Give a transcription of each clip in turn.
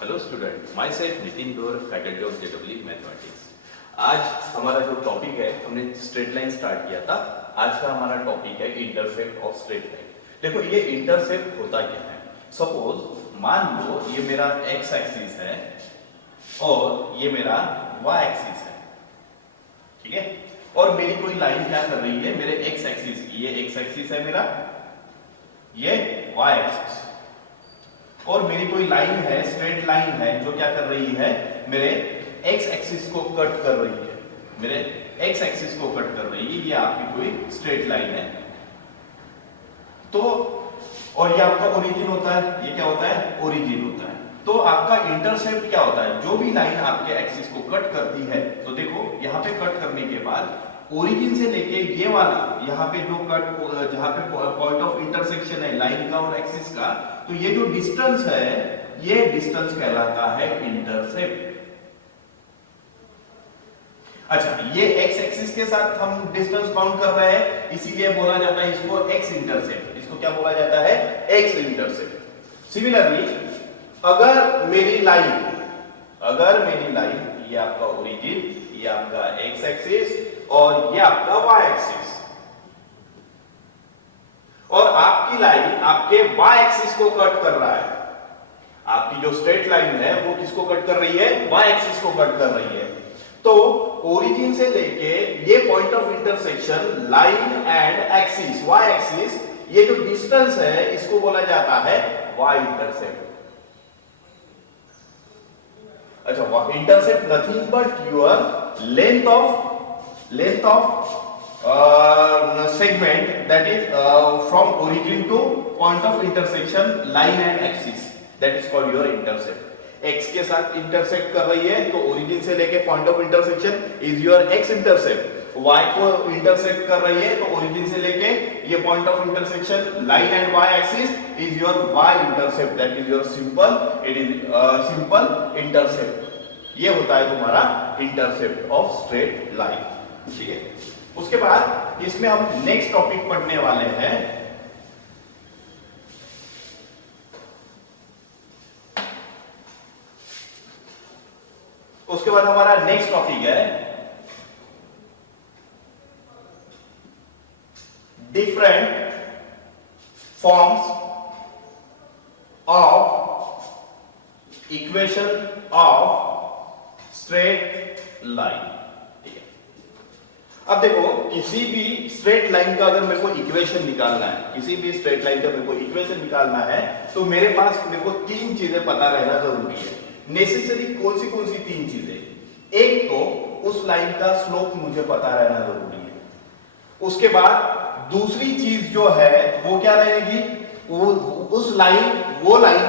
Hello student, my self Nitin दौर, faculty of JW mathematics. आज हमारा जो टॉपिक है, हमने स्ट्रेट लाइन स्टार्ट किया था। आज का हमारा टॉपिक है इंटरसेप्ट ऑफ स्ट्रेट लाइन। देखो, ये इंटरसेप्ट होता क्या है। सपोज मान लो ये मेरा एक्स एक्सिस है और ये मेरा वाई एक्सिस है, ठीक है। और मेरी कोई लाइन क्या कर रही है, मेरे एक्स एक्सिस की, ये एक्स एक्सिस है मेरा, ये वाई एक्सिस, और मेरी कोई लाइन है, स्ट्रेट लाइन है, जो क्या कर रही है, मेरे एक्स एक्सिस को कट कर रही है, मेरे एक्स एक्सिस को कट कर रही है। ये आपकी कोई स्ट्रेट लाइन है। तो और ये आपका ओरिजिन होता है, ये क्या होता है, ओरिजिन होता है। तो आपका इंटरसेप्ट क्या होता है, जो भी लाइन आपके एक्सिस को कट करती है। तो देखो, यहां पे कट करने के बाद ओरिजिन से लेके ये वाला यहाँ पे जो कट, जहां पे पॉइंट ऑफ इंटरसेक्शन है लाइन का और एक्सिस का, तो ये जो डिस्टेंस है, ये डिस्टेंस कहलाता है इंटरसेप्ट। अच्छा, ये एक्स एक्सिस के साथ हम डिस्टेंस काउंट कर रहे हैं, इसीलिए बोला जाता है इसको एक्स इंटरसेप्ट। इसको क्या बोला जाता है, एक्स इंटरसेप्ट। सिमिलरली अगर मेरी लाइन, ये आपका ओरिजिन, ये आपका एक्स एक्सिस और ये आपका वाई एक्सिस, और आपकी लाइन आपके वाई एक्सिस को कट कर रहा है। आपकी जो स्ट्रेट लाइन है वो किसको कट कर रही है, वाई एक्सिस को कट कर रही है। तो ओरिजिन से लेके ये point of intersection line and axis, Y axis, ये जो डिस्टेंस है इसको बोला जाता है वाई इंटरसेप्ट। अच्छा, intercept nothing but your length of segment, that is from origin to point of intersection line and axis, that is called your intercept। x के साथ इंटरसेक्ट कर रही है, तो ओरिजिन से लेके point of intersection is your x intercept. y को intersect कर रही है, तो ओरिजिन से लेके ये point of intersection line and y axis is your y intercept, that is your simple intercept. ये होता है तुम्हारा इंटरसेप्ट ऑफ स्ट्रेट लाइन, ठीक है। उसके बाद इसमें हम नेक्स्ट टॉपिक पढ़ने वाले हैं, उसके बाद हमारा नेक्स्ट टॉपिक है different forms of equation of straight line. अब देखो, किसी भी स्ट्रेट लाइन का अगर मेरे को इक्वेशन निकालना है, किसी भी स्ट्रेट लाइन का मेरे को इक्वेशन निकालना है, तो मेरे पास मेरे को तीन चीजें पता रहना जरूरी है। नेसेसरी कौन सी तीन चीजें। एक तो उस लाइन का स्लोप मुझे पता रहना जरूरी है। उसके बाद दूसरी चीज जो है वो क्या रहेगी, वो लाइन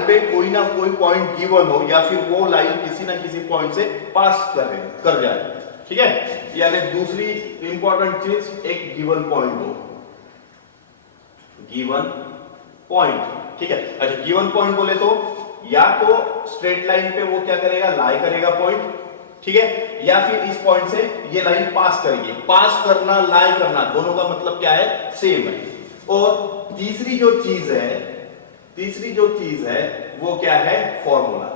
पे कोई ना कोई पॉइंट गिवन हो, या फिर वो लाइन किसी ना किसी पॉइंट से पास कर जाए, ठीक है। यानी दूसरी इंपॉर्टेंट चीज, एक गिवन पॉइंट हो, गिवन पॉइंट, ठीक है। अच्छा, गिवन पॉइंट बोले तो या तो स्ट्रेट लाइन पे वो क्या करेगा, लाई करेगा पॉइंट, ठीक है, या फिर इस पॉइंट से ये लाइन पास करेगी। पास करना, लाई करना, दोनों का मतलब क्या है, सेम है। और तीसरी जो चीज है वो क्या है, फॉर्मूला,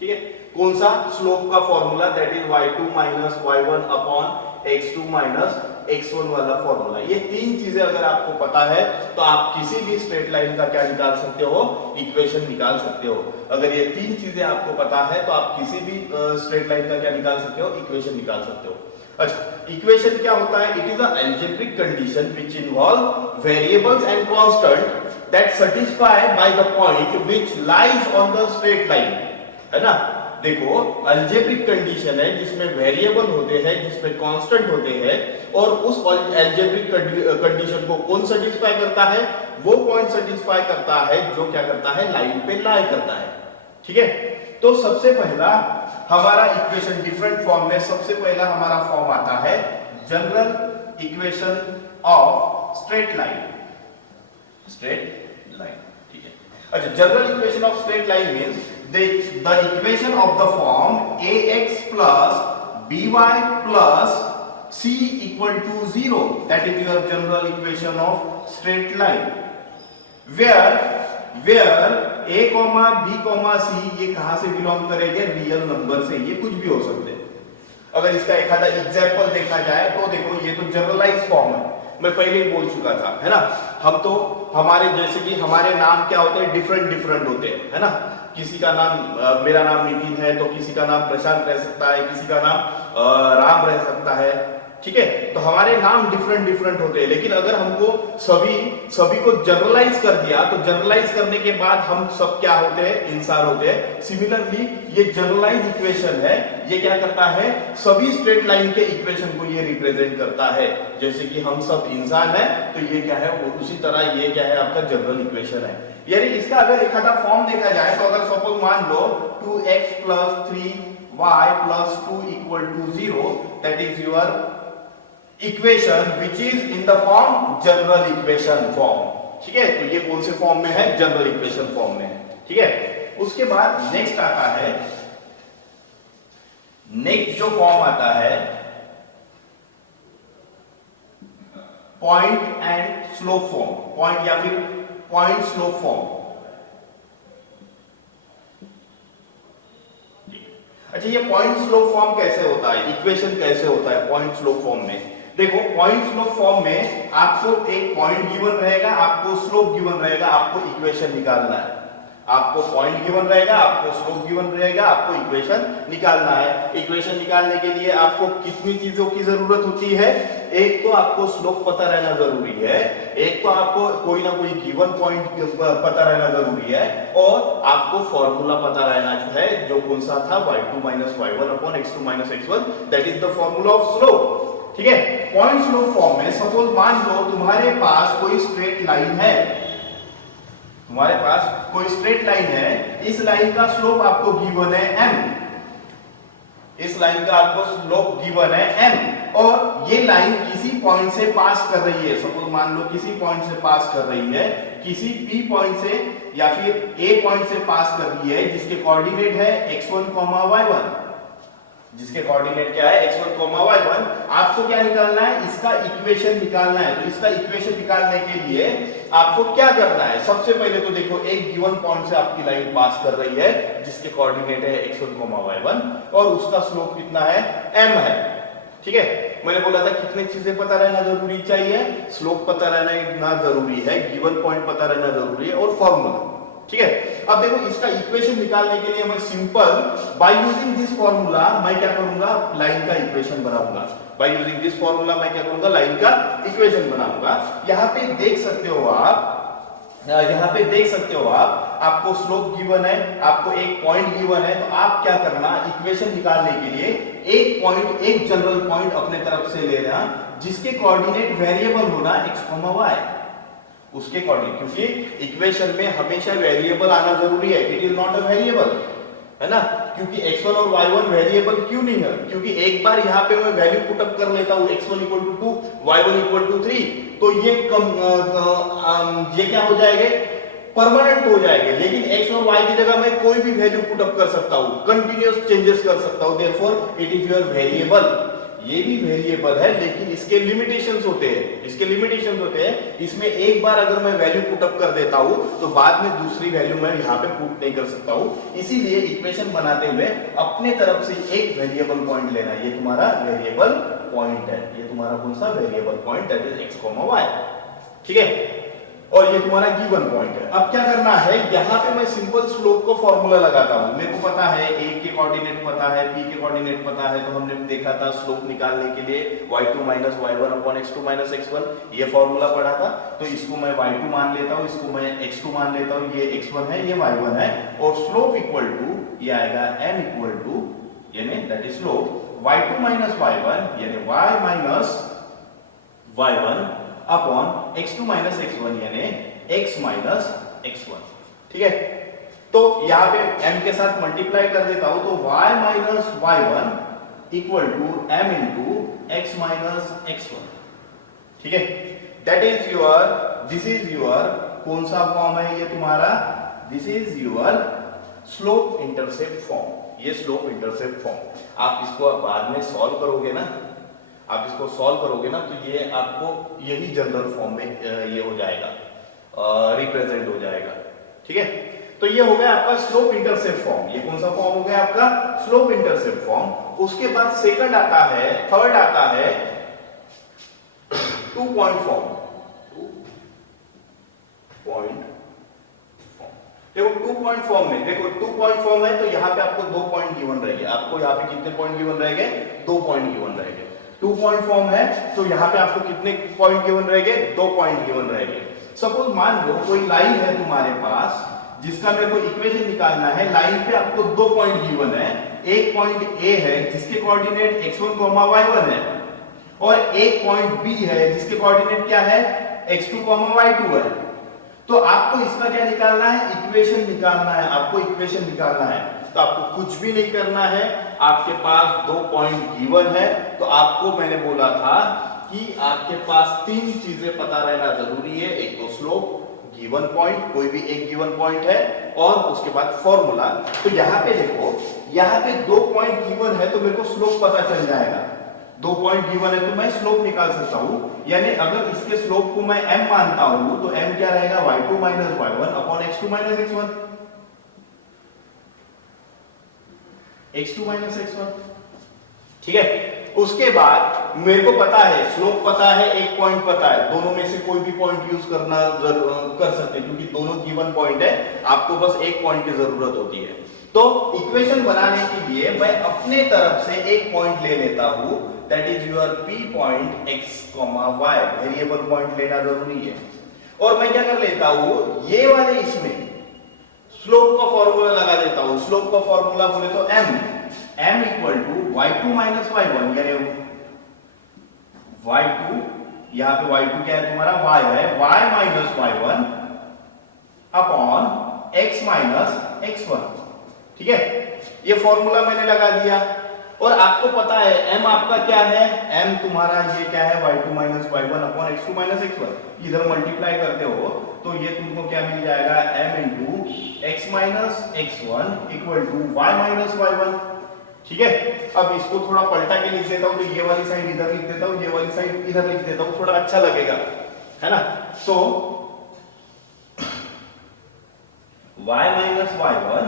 ठीक है। कौन सा, स्लोप का formula, that is y2 minus y1 upon x2 minus x1 वाला फॉर्मूला। ये तीन चीजें अगर आपको पता है तो आप किसी भी स्ट्रेट लाइन का क्या निकाल सकते हो, इक्वेशन निकाल सकते हो। अगर ये तीन चीजें आपको पता है तो आप किसी भी स्ट्रेट लाइन का क्या निकाल सकते हो, इक्वेशन निकाल सकते हो। अच्छा, इक्वेशन क्या होता है, it is a algebraic condition which involve variables and constant that satisfy by the point which lies on the straight line, है ना। देखो, अलजेब्रिक कंडीशन है जिसमें वेरिएबल होते हैं, जिसमें कांस्टेंट होते हैं, और उस अलजेब्रिक कंडीशन को कौन सेटिस्फाई करता है, वो पॉइंट सेटिस्फाई करता है जो क्या करता है, लाइन पे लाई करता है, ठीक है। तो सबसे पहला हमारा इक्वेशन डिफरेंट फॉर्म में, सबसे पहला हमारा फॉर्म आता है general equation of straight line, ठीक है। अच्छा, general equation of straight line means the equation of the form ax plus by plus c equal to 0, that is your general equation of straight line, where a comma b comma c ये कहां से belong करेंगे? Real number से। ये कुछ भी हो सकते हैं। अगर इसका एक आधा एग्जांपल देखा जाए तो देखो ये तो जनरलाइज फॉर्म है, मैं पहले ही बोल चुका था, है ना। हम तो हमारे जैसे कि हमारे नाम क्या होते हैं, डिफरेंट डिफरेंट होते हैं, है ना। किसी का नाम मेरा नाम नितिन है तो किसी का नाम प्रशांत रह सकता है, किसी का नाम राम रह सकता है, ठीक है। तो हमारे नाम डिफरेंट डिफरेंट होते हैं, लेकिन अगर हमको सभी को जनरलाइज कर दिया तो जनरलाइज करने के बाद हम सब क्या होते हैं? इंसान होते हैं। सिमिलरली ये जनरलाइज इक्वेशन है, ये क्या करता है? सभी स्ट्रेट लाइन के इक्वेशन को ये रिप्रेजेंट करता है। जैसे कि हम सब इंसान है तो ये क्या है? वो उसी तरह ये क्या है? आपका जनरल इक्वेशन है। यानी इसका अगर एक आधा फॉर्म देखा जाए तो अगर सपोज मान लो 2x + 3y + 2 = 0, that is your equation which is in the form general equation form, ठीक है। तो ये कौन से फॉर्म में है? जनरल इक्वेशन फॉर्म में है, ठीक है। उसके बाद नेक्स्ट आता है, नेक्स्ट जो फॉर्म आता है point and slope form, point या फिर पॉइंट स्लोप फॉर्म। अच्छा, ये पॉइंट स्लोप फॉर्म कैसे होता है? इक्वेशन कैसे होता है पॉइंट स्लोप फॉर्म में? देखो पॉइंट स्लोप फॉर्म में आपको एक पॉइंट गिवन रहेगा, आपको स्लोप गिवन रहेगा, आपको इक्वेशन निकालना है। आपको पॉइंट गिवन रहेगा, आपको स्लोप गिवन रहेगा, आपको इक्वेशन निकालना है। इक्वेशन निकालने के लिए आपको कितनी चीजों की जरूरत होती है? एक तो आपको स्लोप पता रहना जरूरी है, एक तो आपको कोई ना कोई गिवन पॉइंट पता रहना जरूरी है, और आपको फॉर्मूला पता रहना है जो कौन सा था? y2 - y1 x2 - x1, that is the formula of slope, ठीक है। पॉइंट स्लोप फॉर्म में सपोज मान लो तुम्हारे पास कोई स्ट्रेट लाइन है, तुम्हारे पास कोई स्ट्रेट लाइन है, इस लाइन का स्लोप आपको गिवन है m, इस लाइन का आपको स्लोप गिवन है m, और ये लाइन किसी पॉइंट से पास कर रही है। सपोज मान लो किसी पॉइंट से पास कर रही है, किसी p पॉइंट से या फिर a पॉइंट से पास कर रही है, जिसके कोऑर्डिनेट है x1, y1, जिसके कोऑर्डिनेट क्या है? x1, y1। आपको क्या निकालना है? इसका इक्वेशन निकालना है। तो इसका इक्वेशन निकालने के लिए आपको क्या करना है? सबसे पहले तो देखो एक गिवन पॉइंट से आपकी लाइन पास कर रही है जिसके कोऑर्डिनेट है x1, y1, और उसका स्लोप कितना है? m है, ठीक है। मैंने बोला था कितनी चीजें पता रहना जरूरी चाहिए? स्लोप पता रहना जरूरी है, गिवन पॉइंट पता रहना जरूरी है, और फॉर्मूला, ठीक है। अब देखो इसका इक्वेशन निकालने के लिए मैं simple by using this formula मैं क्या करूंगा? लाइन का इक्वेशन बनाऊंगा। बाय यूजिंग दिस फॉर्मूला मैं क्या करूंगा? लाइन का इक्वेशन बनाऊंगा। यहां पे देख सकते हो आप, यहां पे देख सकते हो आप, आपको स्लोप गिवन है, आपको एक पॉइंट गिवन है। तो आप क्या करना? इक्वेशन निकालने के लिए एक पॉइंट, एक जनरल पॉइंट अपने तरफ से लेना जिसके कोऑर्डिनेट वेरिएबल होना x, y, उसके कोऑर्डिनेट, क्योंकि इक्वेशन में हमेशा वेरिएबल आना जरूरी है। It is not a variable, है ना। क्योंकि x1 और y1 वेरिएबल क्यों नहीं है? क्योंकि एक बार यहाँ पे मैं वैल्यू पुट अप कर लेता हूँ x1 = 2, y1 = 3, तो ये क्या हो जाएगा? परमानेंट हो जाएंगे। लेकिन x और y की जगह मैं कोई भी वैल्यू पुट अप कर सकता हूँ, कंटिन्यूअस चेंजेस कर सकता हूँ। Therefore it is your variable. ये भी वेरिएबल है, लेकिन इसके लिमिटेशंस होते हैं, इसके लिमिटेशंस होते हैं। इसमें एक बार अगर मैं वैल्यू पुट अप कर देता हूं तो बाद में दूसरी वैल्यू मैं यहां पे पुट नहीं कर सकता हूं। इसीलिए इक्वेशन बनाते हुए अपने तरफ से एक वेरिएबल पॉइंट लेना। ये तुम्हारा वेरिएबल पॉइंट है, ये तुम्हारा कौन सा? Variable point, that is x, y, ठीक है। और ये तुम्हारा गिवन पॉइंट है। अब क्या करना है? यहाँ पे मैं सिंपल स्लोप को फॉर्मूला लगाता हूँ। मेरे को पता है a के कोऑर्डिनेट पता है, b के कोऑर्डिनेट पता है, तो हमने देखा था स्लोप निकालने के लिए y2 - y1 x2 - x1, ये फॉर्मूला पढ़ा था। तो इसको मैं y2 मान लेता हूँ, इसको मैं x2 मान लेता हूँ, ये x1 है, ये y1 है, और स्लोप इक्वल टू ये आएगा m इक्वल टू, यानी that is slope y2 - y1 यानी y - y1 upon x2 - x1 यानी x - x1, ठीक है। तो यहां पे m के साथ मल्टीप्लाई कर देता हूं, तो y - y1 equal to m into x - x1, ठीक है। That is your, this is your कौन सा फॉर्म है? ये तुम्हारा, this is your slope intercept form. ये स्लोप इंटरसेप्ट फॉर्म आप इसको बाद में सॉल्व करोगे ना, आप इसको सॉल्व करोगे ना, तो ये आपको यही जनरल फॉर्म में ये हो जाएगा, रिप्रेजेंट हो जाएगा, ठीक है। तो ये हो गया आपका स्लोप इंटरसेप्ट फॉर्म। ये कौन सा फॉर्म हो गया आपका? Slope intercept form. उसके बाद सेकंड आता है, थर्ड आता है टू पॉइंट फॉर्म। देखो टू पॉइंट फॉर्म में, देखो टू पॉइंट फॉर्म है तो यहाँ पे आपको 2 पॉइंट गिवन रहेंगे। आपको यहाँ पे कितने पॉइंट गिवन रहेंगे? 2 पॉइंट गिवन रहेंगे। टू पॉइंट फॉर्म है तो यहाँ पे आपको कितने पॉइंट गिवन रहेंगे? 2 पॉइंट गिवन रहेंगे। सपोज मान लो कोई लाइन है तुम्हारे पास जिसका मेरे को इक्वेशन निकालना है। लाइन पे आपको 2 पॉइंट गिवन है। एक पॉइंट ए है जिसके कोऑर्डिनेट x1, y1 है, और एक पॉइंट बी है जिसके कोऑर्डिनेट क्या है? x2, y2 है। तो आपको इसका क्या निकालना है? इक्वेशन निकालना है। आपको इक्वेशन निकालना है तो आपको कुछ भी नहीं करना है। आपके पास 2 पॉइंट गिवन है तो आपको मैंने बोला था कि आपके पास 3 चीजें पता रहना जरूरी है। एक तो स्लोप, गिवन पॉइंट, कोई भी एक गिवन पॉइंट है, और उसके बाद फॉर्मूला। तो यहाँ पे देखो, यहाँ पे 2 पॉइंट गिवन है तो मेरे को स्लोप पता चल जाएगा। 2 पॉइंट गिवन है तो मैं स्लोप निकाल सकता हूं। यानी अगर इसके स्लोप को मैं m मानता हूं तो m क्या रहेगा? y2 minus y1 upon x2 minus x1। x2 minus x1, ठीक है। उसके बाद मेरे को पता है स्लोप पता है, एक पॉइंट पता है। दोनों में से कोई भी पॉइंट यूज करना कर सकते हैं क्योंकि दोनों गिवन पॉइंट है। आपको बस एक पॉइंट की जरूरत होती है। तो इक्वेशन बनाने के लिए मैं अपने तरफ से एक पॉइंट ले लेता हूं, that is your p point x, y। Variable point लेना जरूरी है। और मैं क्या कर लेता हूं, ये वाले इसमें स्लोप का फॉर्मूला लगा देता हूं। स्लोप का फॉर्मूला बोले तो m equal to y2 minus y1, यानी y2, यहां पे y2 क्या है तुम्हारा? y है, y minus y1 upon x minus x1, ठीक है। ये फॉर्मूला मैंने लगा दिया। और आपको पता है m आपका क्या है? m तुम्हारा ये क्या है? y2 minus y1 upon x2 minus x1। इधर मल्टीप्लाई करते हो तो ये तुमको क्या मिल जाएगा? m into x minus x1 equal to y minus y1, ठीक है। अब इसको थोड़ा पलटा के लिख देता हूं तो ये वाली साइड इधर लिख देता हूं, ये वाली साइड इधर लिख देता हूं, थोड़ा अच्छा लगेगा, है ना। तो y minus y1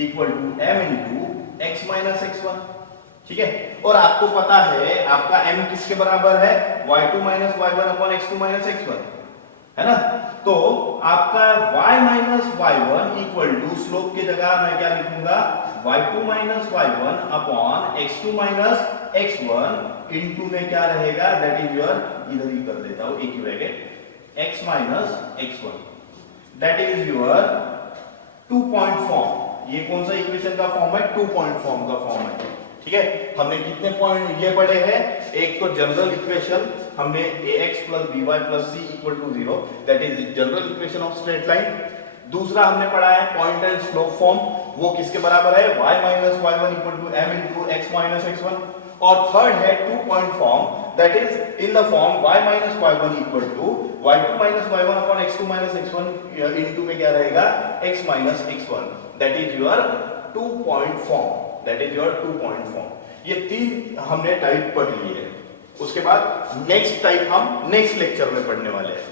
equal to m into x minus x1, ठीक है। और आपको पता है आपका m किसके बराबर है? y2 minus y1 upon x2 minus x1, है ना। तो आपका y minus y1 equal to slope की जगह मैं क्या लिखूंगा? y2 minus y1 upon x2 minus x1 into में क्या रहेगा? दैट इज योर, इधर ही कर देता हूं एक ही रहेगा, x minus x1, that is your 2 point form. ये कौन सा इक्वेशन का फॉर्म है? 2 पॉइंट फॉर्म का फॉर्म है, ठीक है। हमने कितने पॉइंट ये पढ़े हैं? एक तो जनरल इक्वेशन हमने ax plus by plus c equal to 0, that is general equation of straight line. दूसरा हमने पढ़ा है पॉइंट एंड स्लोप फॉर्म, वो किसके बराबर है? y minus y1 equal to m into x minus x1। और थर्ड है 2 point form, that is in the form y minus y1 equal to y2 minus y1 upon x2 minus x1 into में क्या रहेगा? x minus x1, that is your 2 point form, that is your 2 point form. ये 3 हमने type पढ़ लिए है। उसके बाद नेक्स्ट टाइप हम नेक्स्ट लेक्चर में पढ़ने वाले हैं।